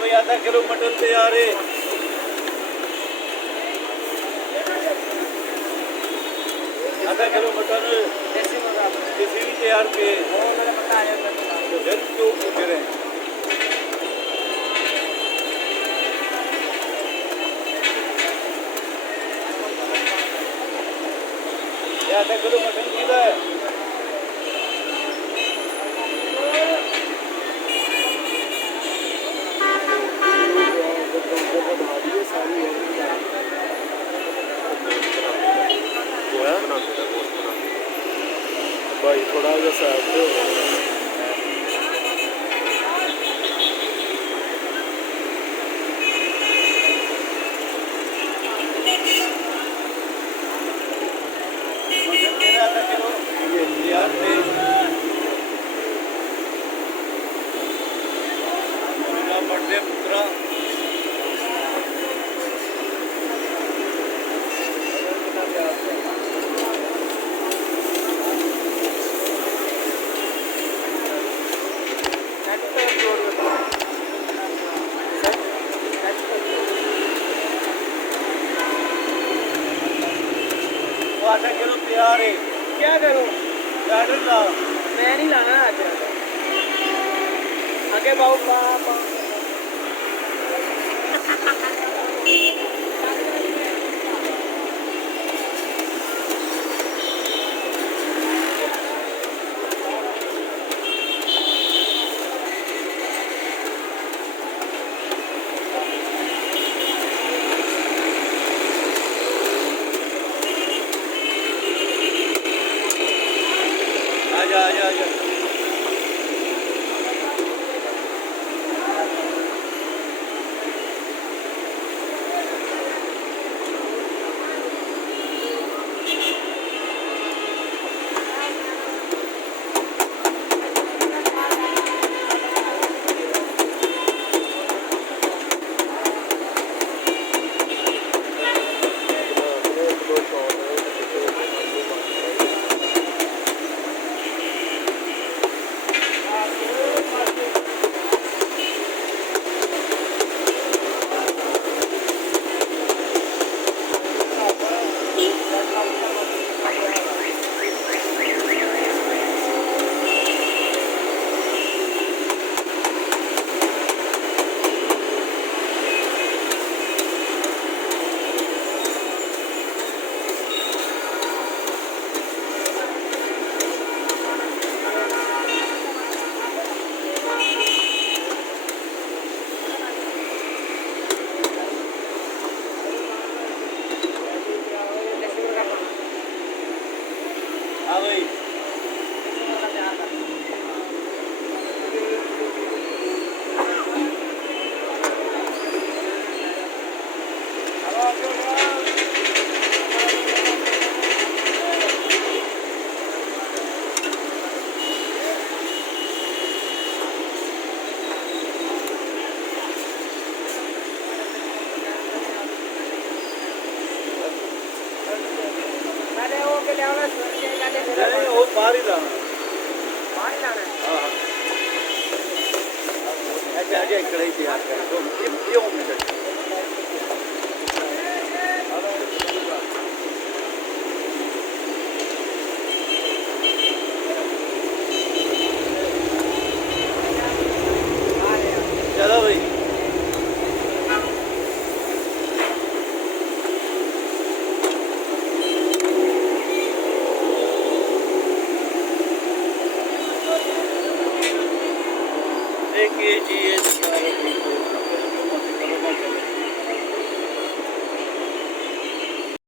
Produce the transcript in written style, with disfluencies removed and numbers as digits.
भाई आधा kilo mutton तैयार है। आधा किलो मटन देसी भी तैयार पे क्यों पूछ रहे हैं। आधा किलो मटन किधर है। भाई थोड़ा सा साइड पे बर्थडे पुत्रा आधा किलो तैयार है। क्या करो गार्डन ला मैं नहीं लाना आज आगे बहुत आजा बाहर ही जाना हाँ ऐसे आगे कढ़ाई तैयार करें तो ये मिनट चलो अरे के जी